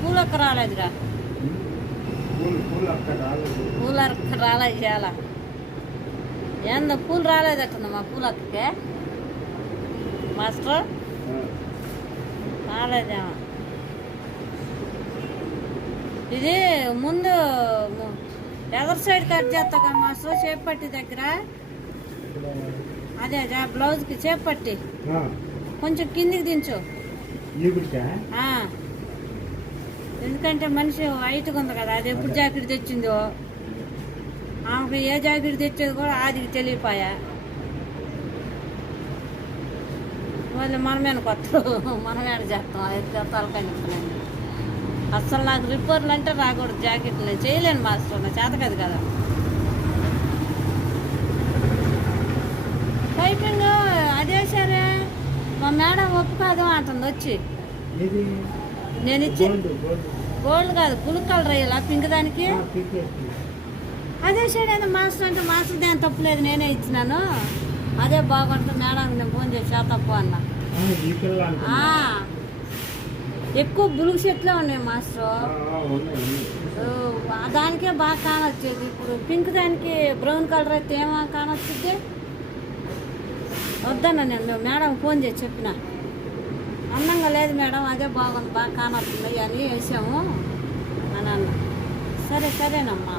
పూలు అక్క రాలేదురా. పూలు అక్క రాలేదు చాలా. ఏందో పూలు రాలేదట్టుందమ్మా పూలక్కకే మాస్టర్. రాలేదేమో. ఇది ముందు ఎవరి సైడ్ కట్ చేస్తా కదా మాస్టర్, చేపట్టి దగ్గర. అదే బ్లౌజ్కి చేపట్టి కొంచెం కిందికి దించు. ఎందుకంటే మనిషి వైట్గా ఉంది కదా, అది ఎప్పుడు జాకెట్ తెచ్చిందో ఆమెకు ఏ జాకెట్ తెచ్చేది కూడా ఆదికి తెలియపాయా. మళ్ళీ మనమేన కొత్త మనమేడ చేస్తాం. అది తలకాయ నింపులేండి. అస్సలు నాకు రిపేర్లు అంటే రాకూడదు. జాకెట్లు నేను చేయలేను మాస్టర్, నా చేత కదా. పైపింగ్ అదే సరే మా మేడం ఒప్పుకోదు అంటుంది వచ్చి. నేను ఇచ్చి గోల్డ్ కాదు పులుగు కలర్ అయ్యేలా పింక్ దానికి. అదే సైడ్ ఏదో మాస్టర్ అంటే మాస్టర్ దాని తప్పులేదు, నేనే ఇచ్చినాను. అదే బాగుంటుంది మేడం, నేను ఫోన్ చేసి తప్పు అన్నా. ఎక్కువ బులుగు సెట్లే ఉన్నాయి మాస్టర్. దానికే బాగా కానొచ్చేది. ఇప్పుడు పింక్ దానికి బ్రౌన్ కలర్ అయితే ఏమో కానొచ్చింది. వద్దన్నా నేను మేడం ఫోన్ చేసి చెప్పిన. అందంగా లేదు మేడం, అదే బాగుంది బాగా కానొస్తుంది అని వేసాము అని అన్న. సరేనమ్మా.